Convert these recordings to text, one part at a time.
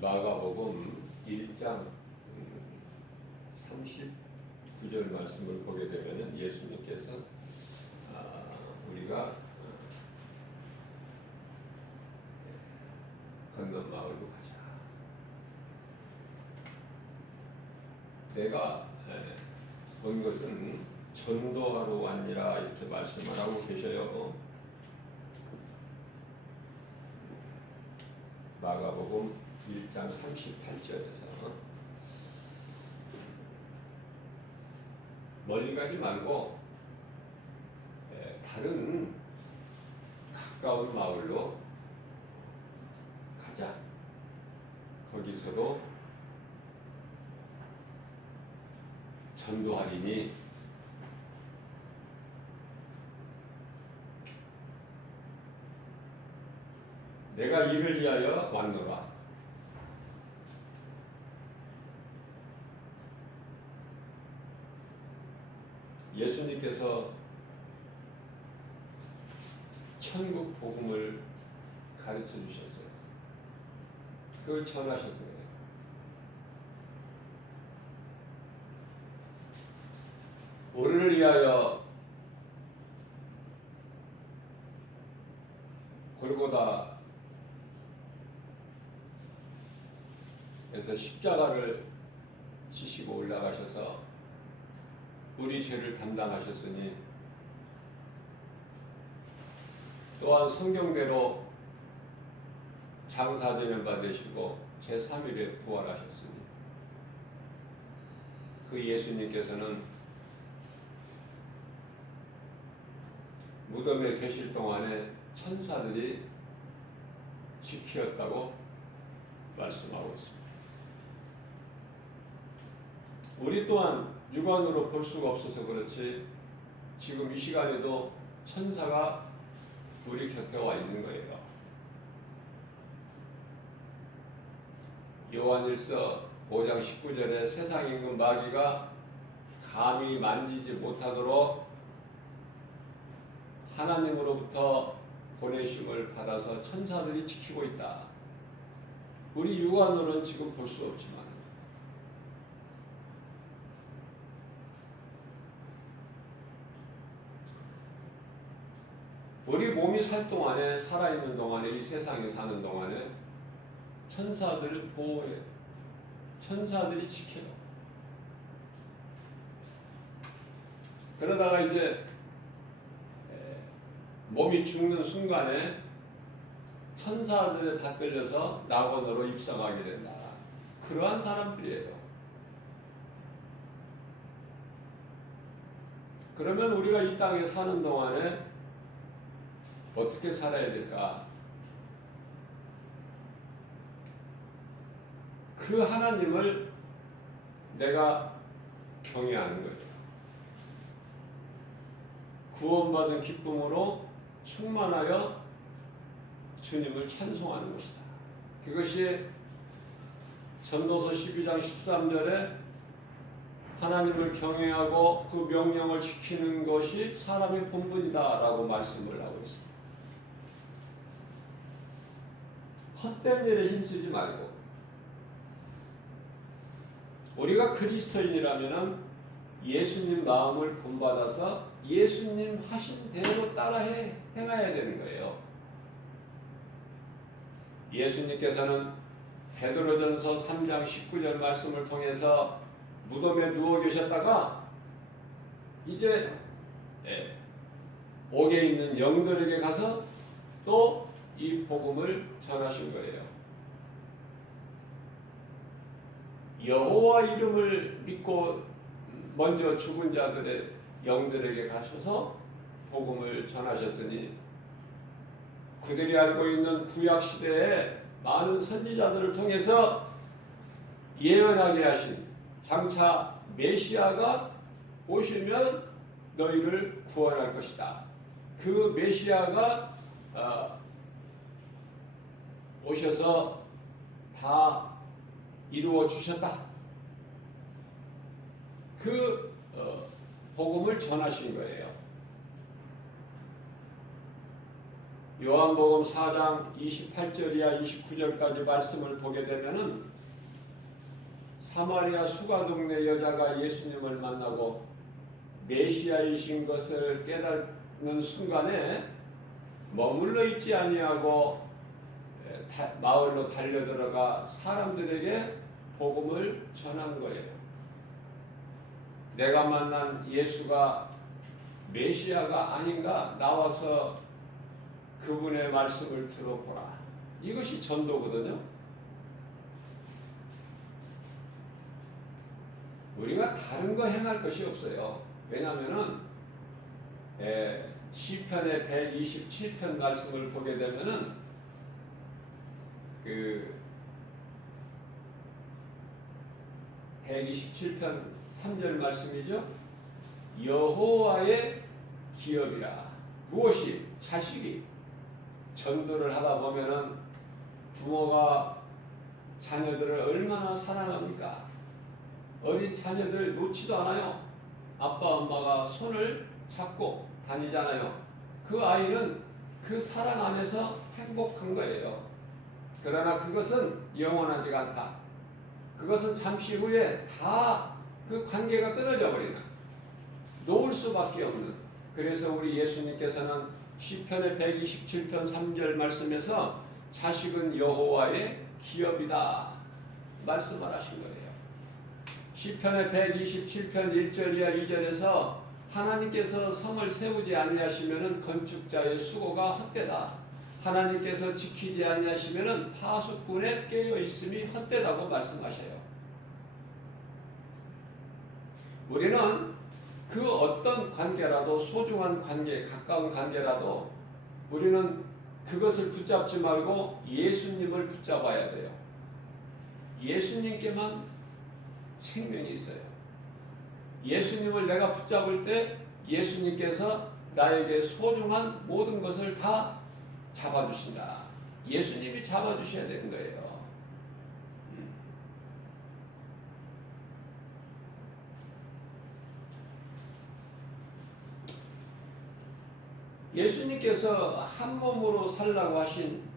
마가복음 1장 39절 말씀을 보게 되면 예수님께서 우리가 건넌 마을로 가자. 내가 온 것은 전도하러 왔니라 이렇게 말씀을 하고 계셔요. 마가복음 1장 38절에서 멀리 가지 말고 다른 가까운 마을로 가자. 거기서도 전도하리니 내가 이를 위하여 왔노라. 예수님께서 천국 복음을 가르쳐 주셨어요. 그걸 전하셨어요. 우리를 위하여 골고다에서 십자가를 지시고 올라가셔서 우리 죄를 담당하셨으니 또한 성경대로 장사되는 바 되시고 제3일에 부활하셨으니 그 예수님께서는 무덤에 계실 동안에 천사들이 지키었다고 말씀하고 있습니다. 우리 또한 육안으로 볼 수가 없어서 그렇지 지금 이 시간에도 천사가 우리 곁에 와 있는 거예요. 요한일서 5장 19절에 세상 임금 마귀가 감히 만지지 못하도록 하나님으로부터 보내심을 받아서 천사들이 지키고 있다. 우리 육안으로는 지금 볼 수 없지만 우리 몸이 살 동안에, 살아있는 동안에, 이 세상에 사는 동안에 천사들 보호해, 천사들이 지켜요. 그러다가 이제 몸이 죽는 순간에 천사들에 받들려서 낙원으로 입성하게 된다. 그러한 사람들이에요. 그러면 우리가 이 땅에 사는 동안에 어떻게 살아야 될까? 그 하나님을 내가 경외하는 거예요. 구원받은 기쁨으로 충만하여 주님을 찬송하는 것이다. 그것이 전도서 12장 13절에 하나님을 경외하고 그 명령을 지키는 것이 사람의 본분이다 라고 말씀을 하고 있습니다. 헛된 일에 힘쓰지 말고 우리가 그리스도인이라면 예수님 마음을 본받아서 예수님 하신 대로 따라 행해야 되는 거예요. 예수님께서는 베드로전서 3장 19절 말씀을 통해서 무덤에 누워 계셨다가 이제 옥에 있는 영들에게 가서 또 이 복음을 전하신 거예요. 여호와 이름을 믿고 먼저 죽은 자들의 영들에게 가셔서 복음을 전하셨으니 그들이 알고 있는 구약 시대에 많은 선지자들을 통해서 예언하게 하신 장차 메시아가 오시면 너희를 구원할 것이다. 그 메시아가 오셔서 다 이루어 주셨다. 그 복음을 전하신 거예요. 요한복음 4장 28절 이하 29절까지 말씀을 보게 되면은 사마리아 수가 동네 여자가 예수님을 만나고 메시아이신 것을 깨닫는 순간에 머물러 있지 아니하고 마을로 달려들어가 사람들에게 복음을 전한 거예요. 내가 만난 예수가 메시아가 아닌가? 나와서 그분의 말씀을 들어보라. 이것이 전도거든요. 우리가 다른 거 행할 것이 없어요. 왜냐하면은 시편의 127편 말씀을 보게 되면은 그 127편 3절 말씀이죠. 여호와의 기업이라. 무엇이? 자식이 전도를 하다 보면은 부모가 자녀들을 얼마나 사랑합니까? 어린 자녀들 놓지도 않아요. 아빠 엄마가 손을 잡고 다니잖아요. 그 아이는 그 사랑 안에서 행복한 거예요. 그러나 그것은 영원하지가 않다. 그것은 잠시 후에 다 그 관계가 끊어져 버리는, 놓을 수밖에 없는. 그래서 우리 예수님께서는 시편의 127편 3절 말씀에서 자식은 여호와의 기업이다 말씀을 하신 거예요. 시편의 127편 1절 이하 2절에서 하나님께서 성을 세우지 아니하시면은 건축자의 수고가 헛되다. 하나님께서 지키지 아니하시면은 파수꾼의 깨어 있음이 헛되다고 말씀하셔요. 우리는 그 어떤 관계라도, 소중한 관계, 가까운 관계라도 우리는 그것을 붙잡지 말고 예수님을 붙잡아야 돼요. 예수님께만 생명이 있어요. 예수님을 내가 붙잡을 때 예수님께서 나에게 소중한 모든 것을 다 잡아주신다. 예수님이 잡아주셔야 되는 거예요. 예수님께서 한 몸으로 살라고 하신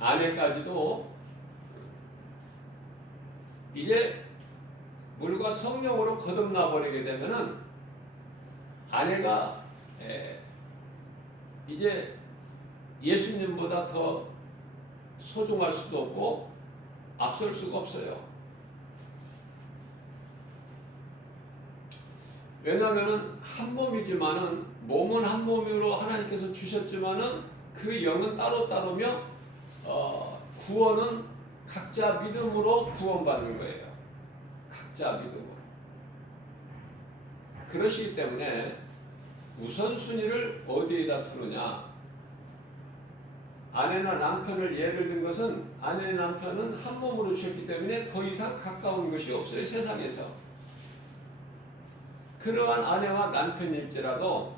아내까지도 이제 물과 성령으로 거듭나 버리게 되면은 아내가 이제 예수님보다 더 소중할 수도 없고 앞설 수가 없어요. 왜냐하면은 한 몸이지만은, 몸은 한 몸으로 하나님께서 주셨지만은 그 영은 따로따로며 구원은 각자 믿음으로 구원받는 거예요. 각자 믿음으로. 그러시기 때문에 우선순위를 어디에다 두느냐. 아내나 남편을 예를 든 것은, 아내 남편은 한 몸으로 주셨기 때문에 더 이상 가까운 것이 없어요, 세상에서. 그러한 아내와 남편일지라도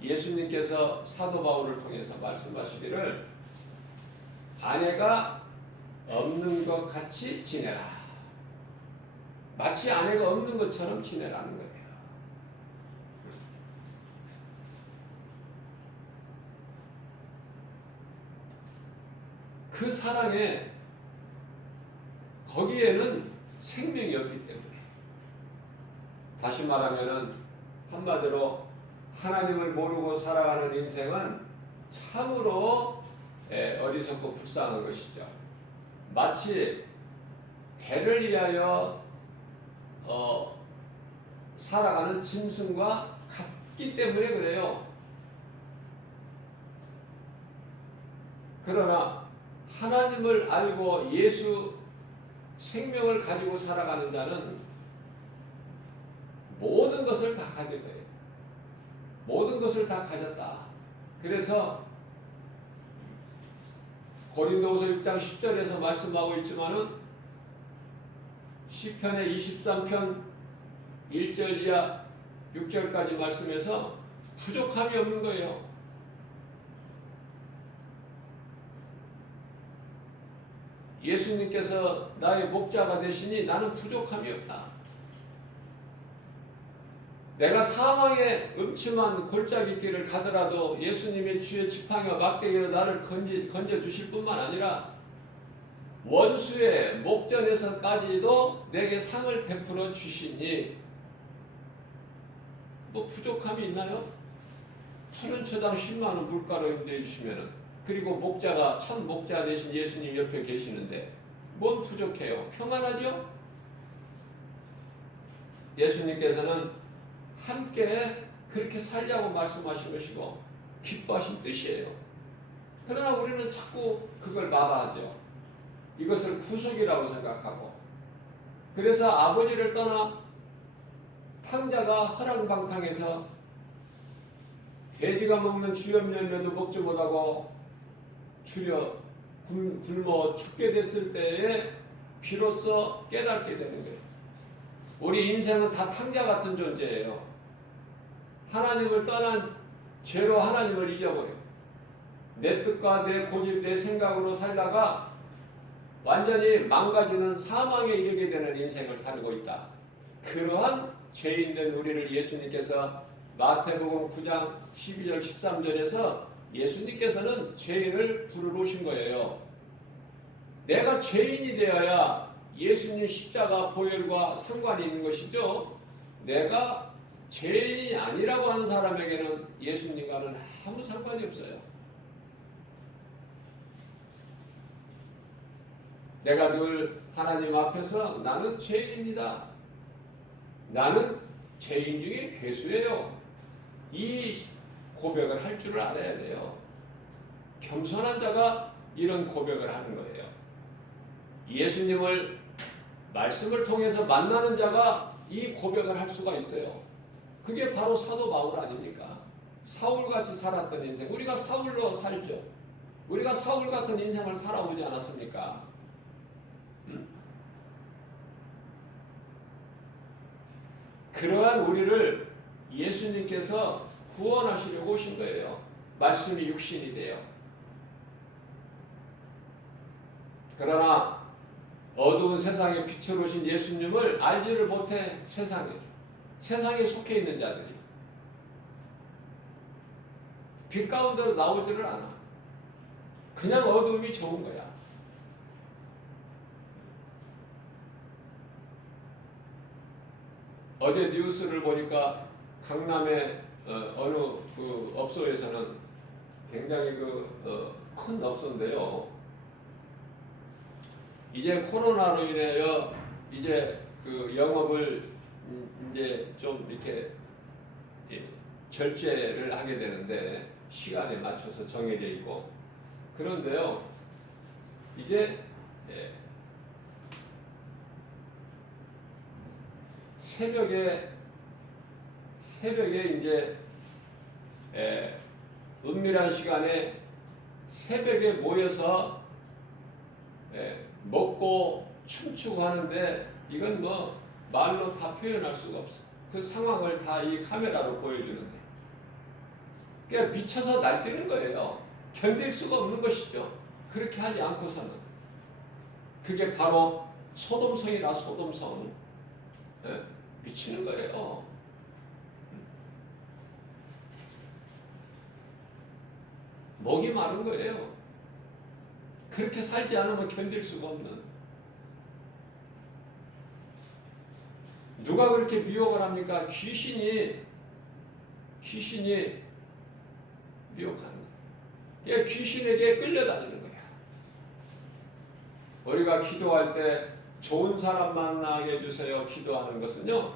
예수님께서 사도 바울을 통해서 말씀하시기를 아내가 없는 것 같이 지내라. 마치 아내가 없는 것처럼 지내라는 거예요. 그 사랑에, 거기에는 생명이 없기 때문에. 다시 말하면은 한마디로 하나님을 모르고 살아가는 인생은 참으로 어리석고 불쌍한 것이죠. 마치 배를 위하여 살아가는 짐승과 같기 때문에 그래요. 그러나 하나님을 알고 예수 생명을 가지고 살아가는 자는 모든 것을 다 가질 거예요. 모든 것을 다 가졌다. 그래서 고린도후서 6장 10절에서 말씀하고 있지만은 시편의 23편 1절 이하 6절까지 말씀해서 부족함이 없는 거예요. 예수님께서 나의 목자가 되시니 나는 부족함이 없다. 내가 사망의 음침한 골짜기 길을 가더라도 예수님의 주의 지팡이와 막대기로 나를 건져 주실 뿐만 아니라 원수의 목전에서까지도 내게 상을 베풀어 주시니 뭐 부족함이 있나요? 푸른 초당 10만 원 물가로 임대해 주시면은, 그리고 목자가 참 목자 대신 예수님 옆에 계시는데 뭔 부족해요? 평안하죠? 예수님께서는 함께 그렇게 살자고 말씀하신 것이고 기뻐하신 뜻이에요. 그러나 우리는 자꾸 그걸 마다하죠. 이것을 구속이라고 생각하고, 그래서 아버지를 떠나 탕자가 허랑방탕해서 돼지가 먹는 주염 열매도 먹지 못하고 굶어 죽게 됐을 때에 비로소 깨닫게 되는 거예요. 우리 인생은 다 탕자 같은 존재예요. 하나님을 떠난 죄로 하나님을 잊어버려요. 내 뜻과 내 고집, 내 생각으로 살다가 완전히 망가지는 사망에 이르게 되는 인생을 살고 있다. 그러한 죄인된 우리를 예수님께서 마태복음 9장 12절 13절에서 예수님께서는 죄인을 부르러 오신 거예요. 내가 죄인이 되어야 예수님 십자가 보혈과 상관이 있는 것이죠. 내가 죄인이 아니라고 하는 사람에게는 예수님과는 아무 상관이 없어요. 내가 늘 하나님 앞에서 나는 죄인입니다. 나는 죄인 중에 괴수예요. 이 고백을 할 줄을 알아야 돼요. 겸손한 자가 이런 고백을 하는 거예요. 예수님을 말씀을 통해서 만나는 자가 이 고백을 할 수가 있어요. 그게 바로 사도 바울 아닙니까? 사울같이 살았던 인생. 우리가 사울로 살죠. 우리가 사울 같은 인생을 살아오지 않았습니까? 그러한 우리를 예수님께서 구원하시려고 오신 거예요. 말씀이 육신이 돼요. 그러나 어두운 세상에 빛을 오신 예수님을 알지를 못해 세상에 속해 있는 자들이 빛 가운데로 나오지를 않아. 그냥 어두움이 좋은 거야. 어제 뉴스를 보니까 강남의 어느 그 업소에서는 굉장히 큰 업소인데요. 이제 코로나로 인하여 이제 그 영업을 이제 좀 이렇게 절제를 하게 되는데 시간에 맞춰서 정해져 있고, 그런데요 이제 새벽에 이제 은밀한 시간에 새벽에 모여서 먹고 춤추고 하는데 이건 뭐 말로 다 표현할 수가 없어. 그 상황을 다 이 카메라로 보여주는데 그냥 미쳐서 날뛰는 거예요. 견딜 수가 없는 것이죠. 그렇게 하지 않고서는. 그게 바로 소돔성이라. 소돔성. 미치는 거예요. 목이 마른 거예요. 그렇게 살지 않으면 견딜 수가 없는. 누가 그렇게 미혹을 합니까? 귀신이 미혹하는 거예요. 귀신에게 끌려다니는 거야. 우리가 기도할 때 좋은 사람 만나게 해주세요 기도하는 것은요,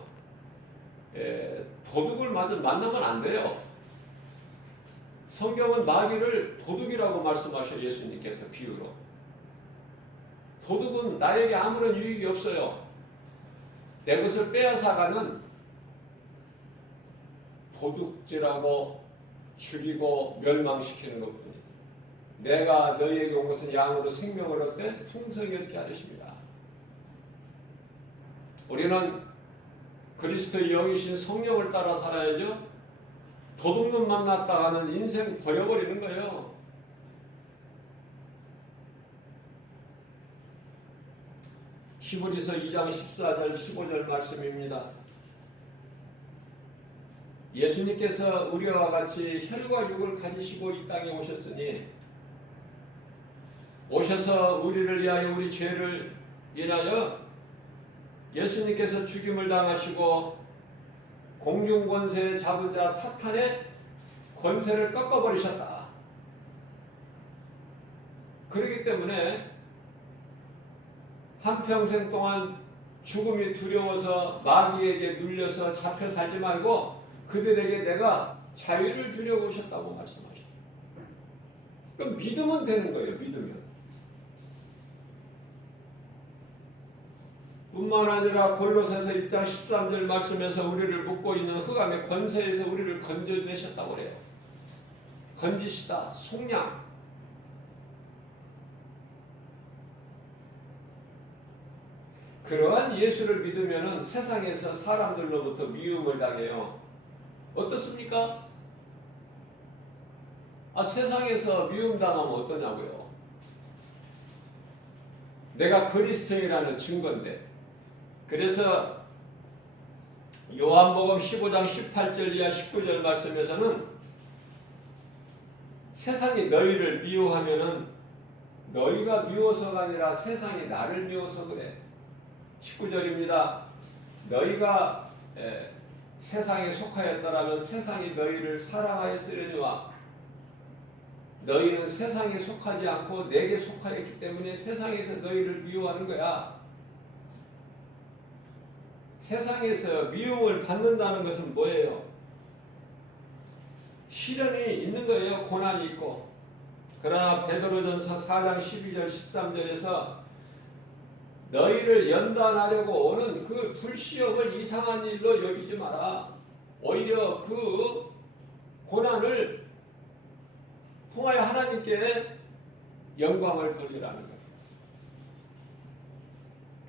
도둑을 만나면 안 돼요. 성경은 마귀를 도둑이라고 말씀하셔요. 예수님께서 비유로. 도둑은 나에게 아무런 유익이 없어요. 내 것을 빼앗아가는 도둑질하고 죽이고 멸망시키는 것뿐이에요. 내가 너희에게 온 것은 양으로 생명을 얻되 풍성히 얻게 하십니다. 우리는 그리스도의 영이신 성령을 따라 살아야죠. 도둑놈 만났다가는 인생 버려버리는 거예요. 히브리서 2장 14절 15절 말씀입니다. 예수님께서 우리와 같이 혈과 육을 가지시고 이 땅에 오셨으니 오셔서 우리를 위하여 우리 죄를 인하여 예수님께서 죽임을 당하시고 공중권세의 잡은 자 사탄의 권세를 꺾어버리셨다. 그렇기 때문에 한평생 동안 죽음이 두려워서 마귀에게 눌려서 잡혀 살지 말고 그들에게 내가 자유를 주려고 오셨다고 말씀하셨다. 그럼 믿으면 되는 거예요. 믿으면. 뿐만 아니라 골로새서 1장 13절 말씀에서 우리를 묶고 있는 흑암의 권세에서 우리를 건져내셨다고 그래요. 건지시다. 속량. 그러한 예수를 믿으면 세상에서 사람들로부터 미움을 당해요. 어떻습니까? 세상에서 미움당하면 어떠냐고요? 내가 그리스도인이라는 증거인데. 그래서 요한복음 15장 18절 이하 19절 말씀에서는 세상이 너희를 미워하면은 너희가 미워서가 아니라 세상이 나를 미워서 그래. 19절입니다. 너희가 세상에 속하였더라면 세상이 너희를 사랑하였으려니와 너희는 세상에 속하지 않고 내게 속하였기 때문에 세상에서 너희를 미워하는 거야. 세상에서 미움을 받는다는 것은 뭐예요? 시련이 있는 거예요. 고난이 있고. 그러나 베드로전서 4장 12절 13절에서 너희를 연단하려고 오는 그 불시험을 이상한 일로 여기지 마라. 오히려 그 고난을 통하여 하나님께 영광을 돌리라는 거예요.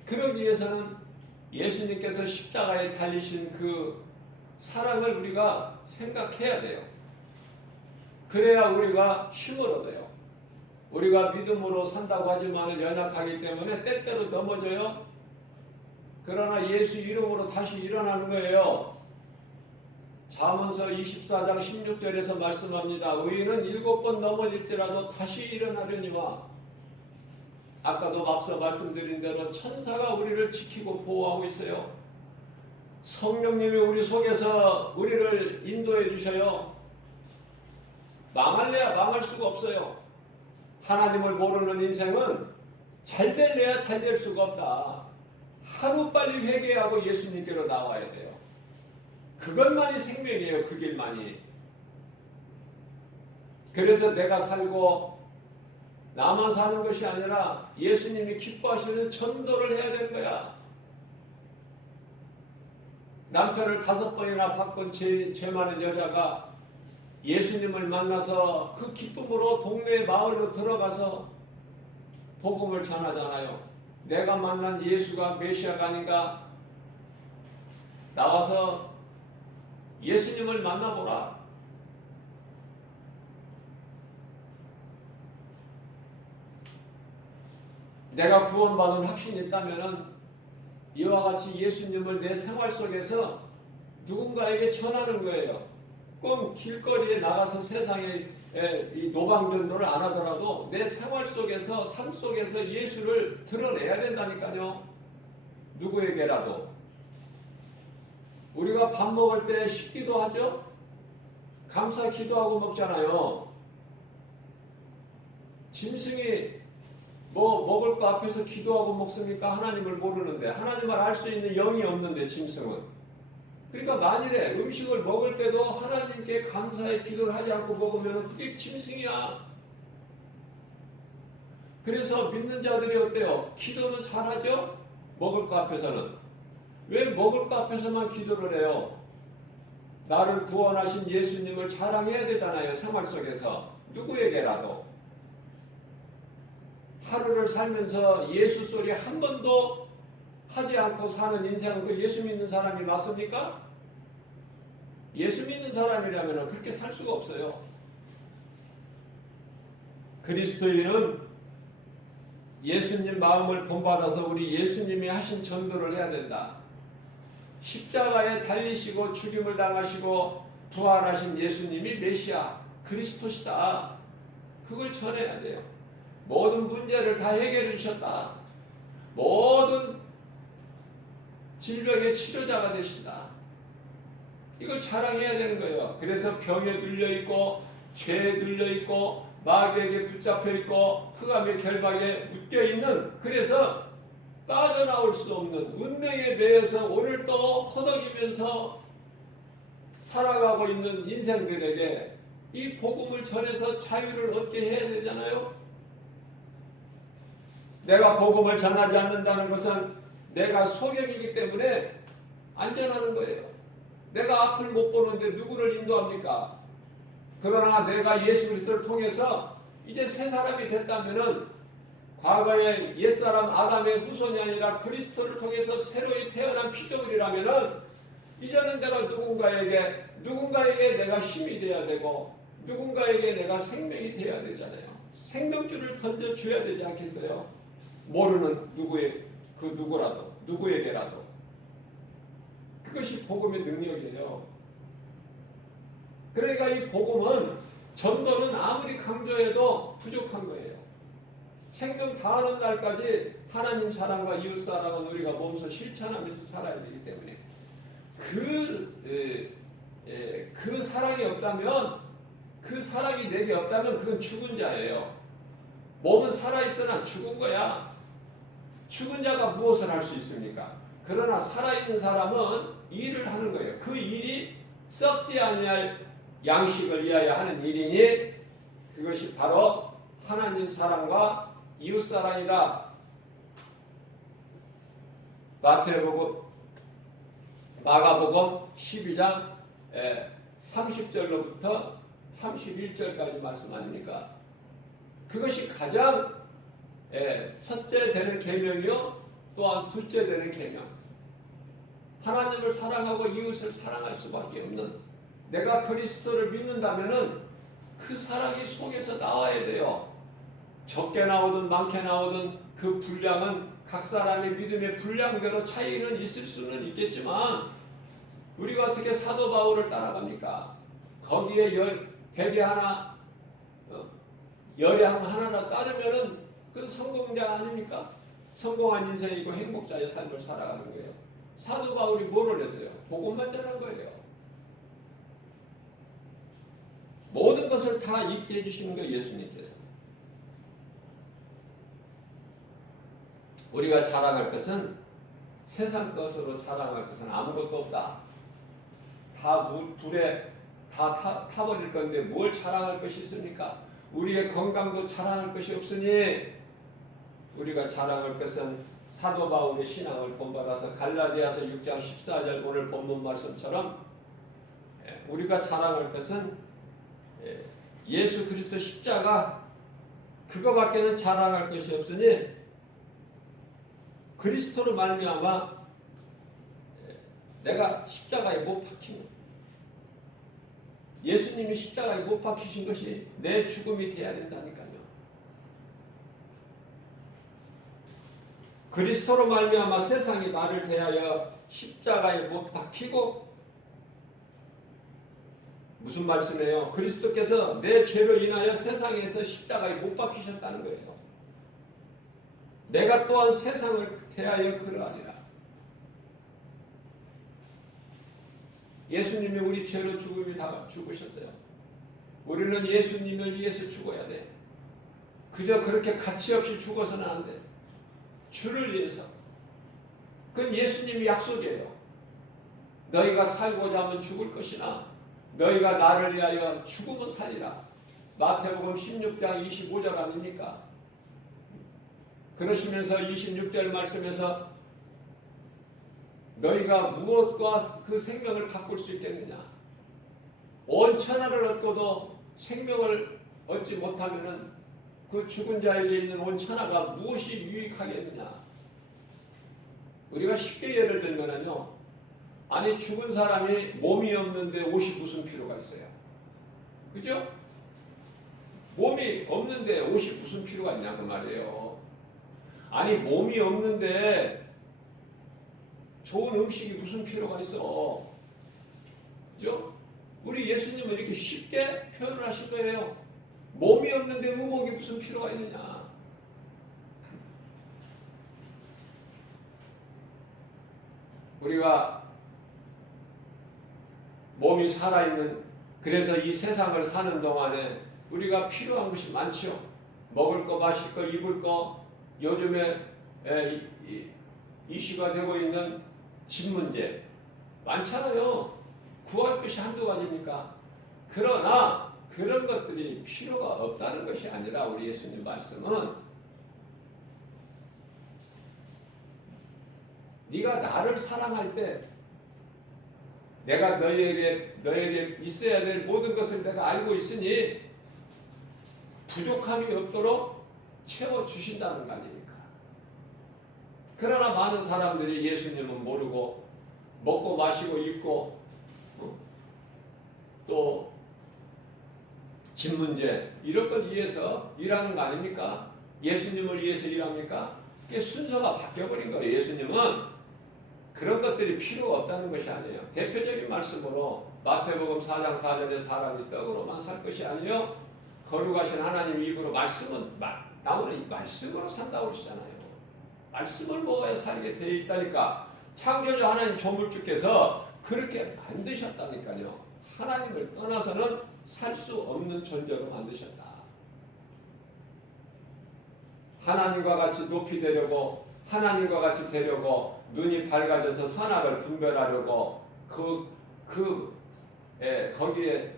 그러기 위해서는 예수님께서 십자가에 달리신 그 사랑을 우리가 생각해야 돼요. 그래야 우리가 힘을 얻어요. 우리가 믿음으로 산다고 하지만 연약하기 때문에 때때로 넘어져요. 그러나 예수 이름으로 다시 일어나는 거예요. 잠언서 24장 16절에서 말씀합니다. 의인은 7번 넘어질지라도 다시 일어나려니와 아까도 앞서 말씀드린 대로 천사가 우리를 지키고 보호하고 있어요. 성령님이 우리 속에서 우리를 인도해 주셔요. 망할래야 망할 수가 없어요. 하나님을 모르는 인생은 잘 될래야 잘 될 수가 없다. 하루빨리 회개하고 예수님께로 나와야 돼요. 그것만이 생명이에요. 그 길만이. 그래서 내가 살고 나만 사는 것이 아니라 예수님이 기뻐하시는 전도를 해야 되는 거야. 남편을 5번이나 바꾼 죄 많은 여자가 예수님을 만나서 그 기쁨으로 동네 마을로 들어가서 복음을 전하잖아요. 내가 만난 예수가 메시아가 아닌가? 나와서 예수님을 만나보라. 내가 구원받은 확신이 있다면 이와 같이 예수님을 내 생활 속에서 누군가에게 전하는 거예요. 꼭 길거리에 나가서 세상에 이 노방전도를 안 하더라도 내 생활 속에서 삶 속에서 예수를 드러내야 된다니까요. 누구에게라도. 우리가 밥 먹을 때 식기도 하죠. 감사 기도하고 먹잖아요. 짐승이 뭐 먹을 거 앞에서 기도하고 먹습니까? 하나님을 모르는데. 하나님을 알 수 있는 영이 없는데 짐승은. 그러니까 만일에 음식을 먹을 때도 하나님께 감사의 기도를 하지 않고 먹으면 그게 짐승이야. 그래서 믿는 자들이 어때요? 기도는 잘하죠? 먹을 거 앞에서는. 왜 먹을 거 앞에서만 기도를 해요? 나를 구원하신 예수님을 자랑해야 되잖아요. 생활 속에서. 누구에게라도. 하루를 살면서 예수 소리 한 번도 하지 않고 사는 인생은 그 예수 믿는 사람이 맞습니까? 예수 믿는 사람이라면 그렇게 살 수가 없어요. 그리스도인은 예수님 마음을 본받아서 우리 예수님이 하신 전도를 해야 된다. 십자가에 달리시고 죽임을 당하시고 부활하신 예수님이 메시아 그리스도시다. 그걸 전해야 돼요. 모든 문제를 다 해결해 주셨다. 모든 질병의 치료자가 되신다. 이걸 자랑해야 되는 거예요. 그래서 병에 눌려있고 죄에 눌려있고 마귀에게 붙잡혀있고 흑암의 결박에 묶여있는, 그래서 빠져나올 수 없는 운명에 매여서 오늘도 허덕이면서 살아가고 있는 인생들에게 이 복음을 전해서 자유를 얻게 해야 되잖아요. 내가 복음을 전하지 않는다는 것은 내가 소경이기 때문에 안전하는 거예요. 내가 앞을 못 보는데 누구를 인도합니까? 그러나 내가 예수 그리스도를 통해서 이제 새 사람이 됐다면은, 과거의 옛사람 아담의 후손이 아니라 그리스도를 통해서 새로이 태어난 피조물이라면은, 이제는 내가 누군가에게 내가 힘이 돼야 되고 누군가에게 내가 생명이 돼야 되잖아요. 생명줄을 던져줘야 되지 않겠어요? 모르는 누구에게라도. 그것이 복음의 능력이에요. 그러니까 이 복음은, 전도는 아무리 강조해도 부족한 거예요. 생명 다하는 날까지 하나님 사랑과 이웃 사랑은 우리가 몸소 실천하면서 살아야 되기 때문에, 그 사랑이 없다면, 그 사랑이 내게 없다면 그건 죽은 자예요. 몸은 살아있으나 죽은 거야. 죽은 자가 무엇을 할 수 있습니까? 그러나 살아있는 사람은 일을 하는 거예요. 그 일이 썩지 아니할 양식을 위하여 하는 일이니, 그것이 바로 하나님 사랑과 이웃 사랑이다. 마가복음 12장 30절로부터 31절까지 말씀 아닙니까? 그것이 가장 첫째 되는 계명이요, 또한 둘째 되는 계명. 하나님을 사랑하고 이웃을 사랑할 수밖에 없는, 내가 그리스도를 믿는다면은 그 사랑이 속에서 나와야 돼요. 적게 나오든 많게 나오든 그 분량은 각 사람의 믿음의 분량대로 차이는 있을 수는 있겠지만, 우리가 어떻게 사도 바울을 따라갑니까? 거기에 백에 하나, 열에 하나 따르면은 그건 성공자 아닙니까? 성공한 인생이고 행복자의 삶을 살아가는 거예요. 사도 바울이 뭐를 했어요? 복음만 전한 거예요. 모든 것을 다 있게 해주시는 거예요, 예수님께서. 우리가 자랑할 것은, 세상 것으로 자랑할 것은 아무것도 없다. 다 불에 다 타버릴 건데 뭘 자랑할 것이 있습니까? 우리의 건강도 자랑할 것이 없으니, 우리가 자랑할 것은 사도 바울의 신앙을 본받아서 갈라디아서 6장 14절 오늘 본문 말씀처럼, 우리가 자랑할 것은 예수 그리스도 십자가, 그거밖에는 자랑할 것이 없으니, 그리스도로 말미암아 내가 십자가에 못 박힌, 예수님이 십자가에 못 박히신 것이 내 죽음이 돼야 된다니까요. 그리스도로 말미암아 세상이 나를 대하여 십자가에 못 박히고, 무슨 말씀이에요? 그리스도께서 내 죄로 인하여 세상에서 십자가에 못 박히셨다는 거예요. 내가 또한 세상을 대하여 그러하리라. 예수님이 우리 죄로 죽으셨어요. 우리는 예수님을 위해서 죽어야 돼. 그저 그렇게 가치 없이 죽어서는 안 돼. 주를 위해서. 그건 예수님이 약속이에요. 너희가 살고자 하면 죽을 것이나 너희가 나를 위하여 죽으면 살리라. 마태복음 16장 25절 아닙니까? 그러시면서 26절 말씀에서 너희가 무엇과 그 생명을 바꿀 수 있겠느냐? 온 천하를 얻고도 생명을 얻지 못하면은 그 죽은 자에게 있는 온 천하가 무엇이 유익하겠느냐? 우리가 쉽게 예를 들면은요, 아니 죽은 사람이 몸이 없는데 옷이 무슨 필요가 있어요? 그죠? 몸이 없는데 옷이 무슨 필요가 있냐 그 말이에요. 아니 몸이 없는데 좋은 음식이 무슨 필요가 있어? 그죠? 우리 예수님은 이렇게 쉽게 표현을 하신 거예요. 몸이 없는데 의복이 무슨 필요가 있느냐. 우리가 몸이 살아있는, 그래서 이 세상을 사는 동안에 우리가 필요한 것이 많죠. 먹을 거, 마실 거, 입을 거, 요즘에 이슈가 되고 있는 집 문제 많잖아요. 구할 것이 한두 가지입니까? 그러나 그런 것들이 필요가 없다는 것이 아니라 우리 예수님 말씀은 네가 나를 사랑할 때 내가 너에게 있어야 될 모든 것을 내가 알고 있으니 부족함이 없도록 채워주신다는 거 아닙니까? 그러나 많은 사람들이 예수님은 모르고 먹고 마시고 입고 또 집 문제 이런 걸 위해서 일하는 거 아닙니까? 예수님을 위해서 일합니까? 그게 순서가 바뀌어버린 거예요. 예수님은 그런 것들이 필요가 없다는 것이 아니에요. 대표적인 말씀으로 마태복음 4장 4절에 사람이 떡으로만 살 것이 아니요 거룩하신 하나님 입으로 말씀은 나오는 말씀으로 산다고 그러시잖아요. 말씀을 먹어야 살게 되어 있다니까. 창조주 하나님 조물주께서 그렇게 만드셨다니까요. 하나님을 떠나서는 살 수 없는 존재로 만드셨다. 하나님과 같이 높이 되려고, 하나님과 같이 되려고, 눈이 밝아져서 선악을 분별하려고 거기에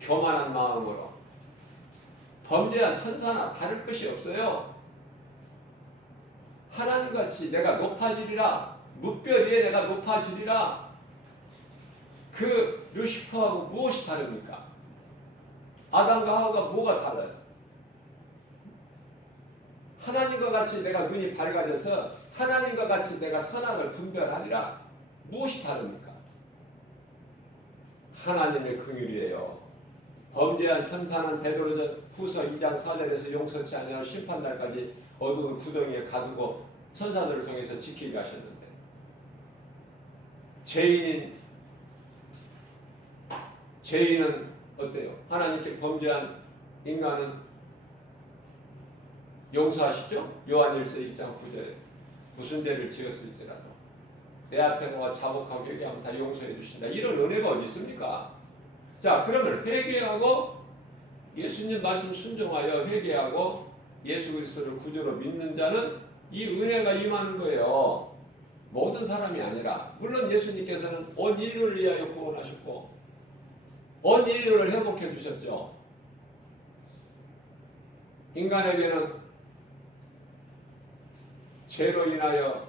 교만한 마음으로 범죄한 천사나 다를 것이 없어요. 하나님같이 내가 높아지리라, 뭇별 위에 내가 높아지리라. 그 루시퍼하고 무엇이 다릅니까? 아담과 하와가 뭐가 달라요? 하나님과 같이 내가 눈이 밝아져서 하나님과 같이 내가 선악을 분별하리라. 무엇이 다릅니까? 하나님의 긍휼이에요. 범죄한 천사는 베드로 후서 2장 4절에서 용서치 아니하고 심판날까지 어두운 구덩이에 가두고 천사들을 통해서 지키게 하셨는데, 죄인은 어때요? 하나님께 범죄한 인간은 용서하시죠? 요한일서 2장 9절에 무슨 죄를 지었을지라도 내 앞에 모아 자복하고 회개하면 다 용서해 주신다. 이런 은혜가 어디 있습니까? 자, 그러면 회개하고 예수님 말씀 순종하여 회개하고 예수 그리스도를 구주로 믿는 자는 이 은혜가 임하는 거예요. 모든 사람이 아니라. 물론 예수님께서는 온 인류를 위하여 구원하셨고 온 인류를 회복해 주셨죠. 인간에게는 죄로 인하여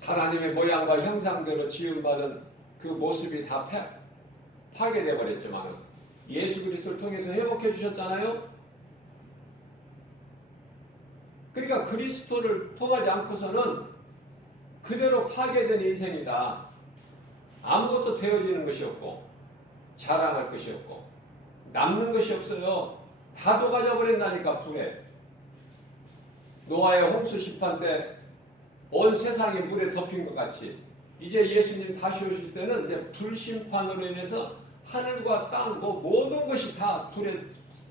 하나님의 모양과 형상대로 지음받은 그 모습이 다 파괴되어 버렸지만 예수 그리스도를 통해서 회복해 주셨잖아요. 그러니까 그리스도를 통하지 않고서는 그대로 파괴된 인생이다. 아무것도 되어지는 것이 없고 자랑할 것이 없고 남는 것이 없어요. 다 녹아져 버린다니까. 불에 노아의 홍수 심판 때 온 세상이 물에 덮인 것 같이 이제 예수님 다시 오실 때는 이제 불심판으로 인해서 하늘과 땅 모든 것이 다 불에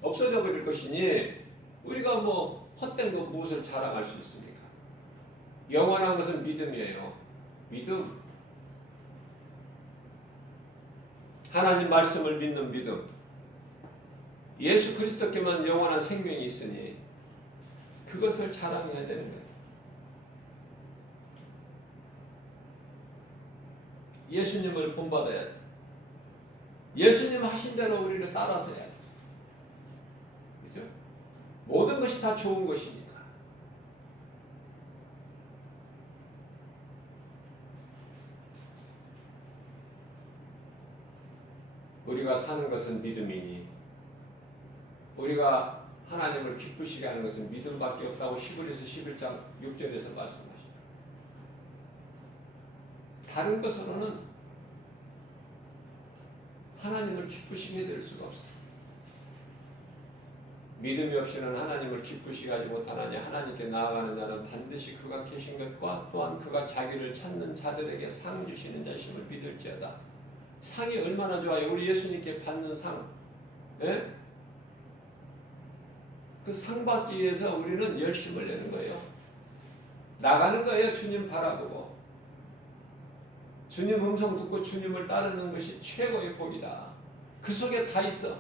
없어져 버릴 것이니 우리가 헛된 것 무엇을 자랑할 수 있습니까? 영원한 것은 믿음이에요. 믿음. 하나님 말씀을 믿는 믿음. 예수 그리스도께만 영원한 생명이 있으니 그것을 자랑해야 되는 거예요. 예수님을 본받아야 돼. 예수님 하신 대로 우리를 따라서 해야 돼. 그죠? 모든 것이 다 좋은 것이니까. 우리가 사는 것은 믿음이니 우리가 하나님을 기쁘시게 하는 것은 믿음밖에 없다고 히브리서 11장 6절에서 말씀하십니다. 다른 것으로는 하나님을 기쁘시게 될 수가 없어요. 믿음이 없이는 하나님을 기쁘시게 하지 못하나니 하나님께 나아가는 자는 반드시 그가 계신 것과 또한 그가 자기를 찾는 자들에게 상 주시는 자심을 믿을지어다. 상이 얼마나 좋아요. 우리 예수님께 받는 상. 예? 그 상 받기 위해서 우리는 열심을 내는 거예요. 나가는 거예요. 주님 바라보고. 주님 음성 듣고 주님을 따르는 것이 최고의 복이다. 그 속에 다 있어.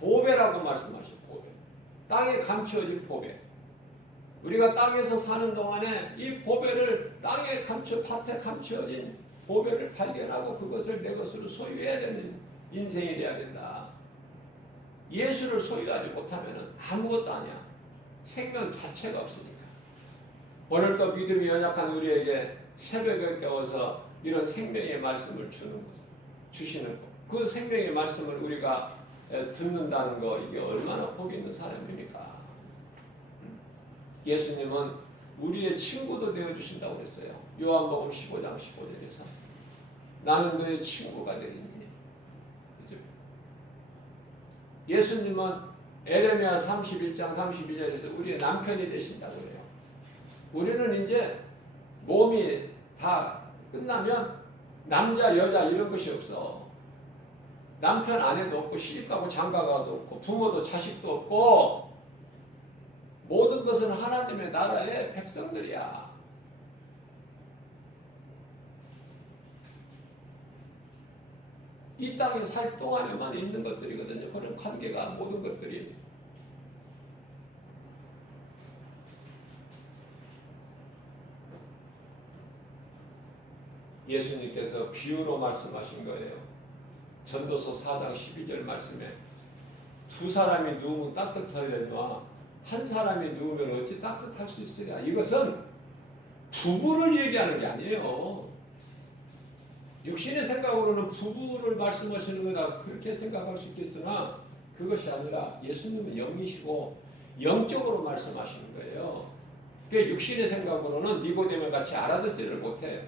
보배라고 말씀하셔. 보배. 땅에 감추어진 보배. 우리가 땅에서 사는 동안에 이 보배를 땅에 밭에 감추어진 보배를 발견하고 그것을 내 것으로 소유해야 되는 인생이 돼야 된다. 예수를 소유하지 못하면 아무것도 아니야. 생명 자체가 없으니까. 오늘 또 믿음이 연약한 우리에게 새벽에 깨워서 이런 생명의 말씀을 주시는 거. 그 생명의 말씀을 우리가 듣는다는 거, 이게 얼마나 복 있는 사람입니까? 예수님은 우리의 친구도 되어주신다고 그랬어요. 요한복음 15장 15절에서 나는 너의 친구가 되리니. 예수님은 에레미야 31장 32절에서 우리의 남편이 되신다고 그래요. 우리는 이제 몸이 다 끝나면 남자 여자 이런 것이 없어. 남편 아내도 없고 시집가고 장가가도 없고 부모도 자식도 없고 모든 것은 하나님의 나라의 백성들이야. 이 땅에 살 동안에만 있는 것들이거든요. 그런 관계가 모든 것들이. 예수님께서 비유로 말씀하신 거예요. 전도서 4장 12절 말씀에 두 사람이 누우면 따뜻하려니와 한 사람이 누우면 어찌 따뜻할 수 있으랴. 이것은 부부를 얘기하는 게 아니에요. 육신의 생각으로는 부부를 말씀하시는 거다 그렇게 생각할 수 있겠으나 그것이 아니라 예수님은 영이시고 영적으로 말씀하시는 거예요. 그러니까 육신의 생각으로는 니고데모 같이 알아듣지를 못해.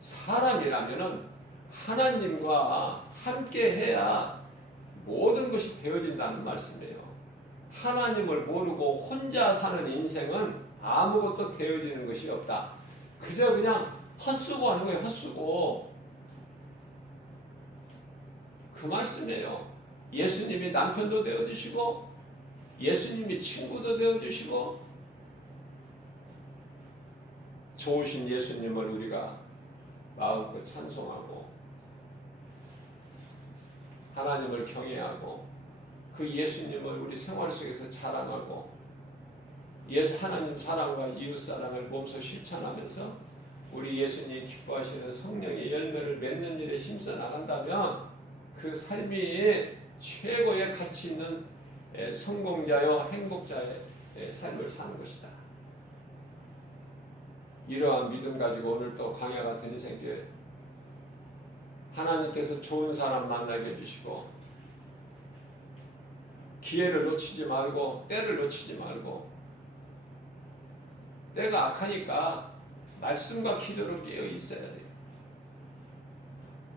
사람이라면은 하나님과 함께 해야 모든 것이 되어진다는 말씀이에요. 하나님을 모르고 혼자 사는 인생은 아무것도 되어지는 것이 없다. 그저 그냥 헛수고 하는 거예요. 헛수고. 그 말씀이에요. 예수님이 남편도 되어주시고 예수님이 친구도 되어주시고 좋으신 예수님을 우리가 마음껏 찬송하고 하나님을 경외하고 그 예수님을 우리 생활 속에서 자랑하고 하나님 사랑과 이웃사랑을 몸소 실천하면서 우리 예수님이 기뻐하시는 성령의 열매를 맺는 일에 힘써 나간다면 그 삶이 최고의 가치 있는 성공자요 행복자의 삶을 사는 것이다. 이러한 믿음 가지고 오늘 또 광야 같은 인생교회 하나님께서 좋은 사람 만나게 해주시고 기회를 놓치지 말고 때를 놓치지 말고 때가 악하니까 말씀과 기도로 깨어 있어야 돼요.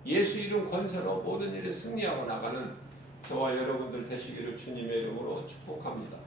예수 이름 권세로 모든 일에 승리하고 나가는 저와 여러분들 되시기를 주님의 이름으로 축복합니다.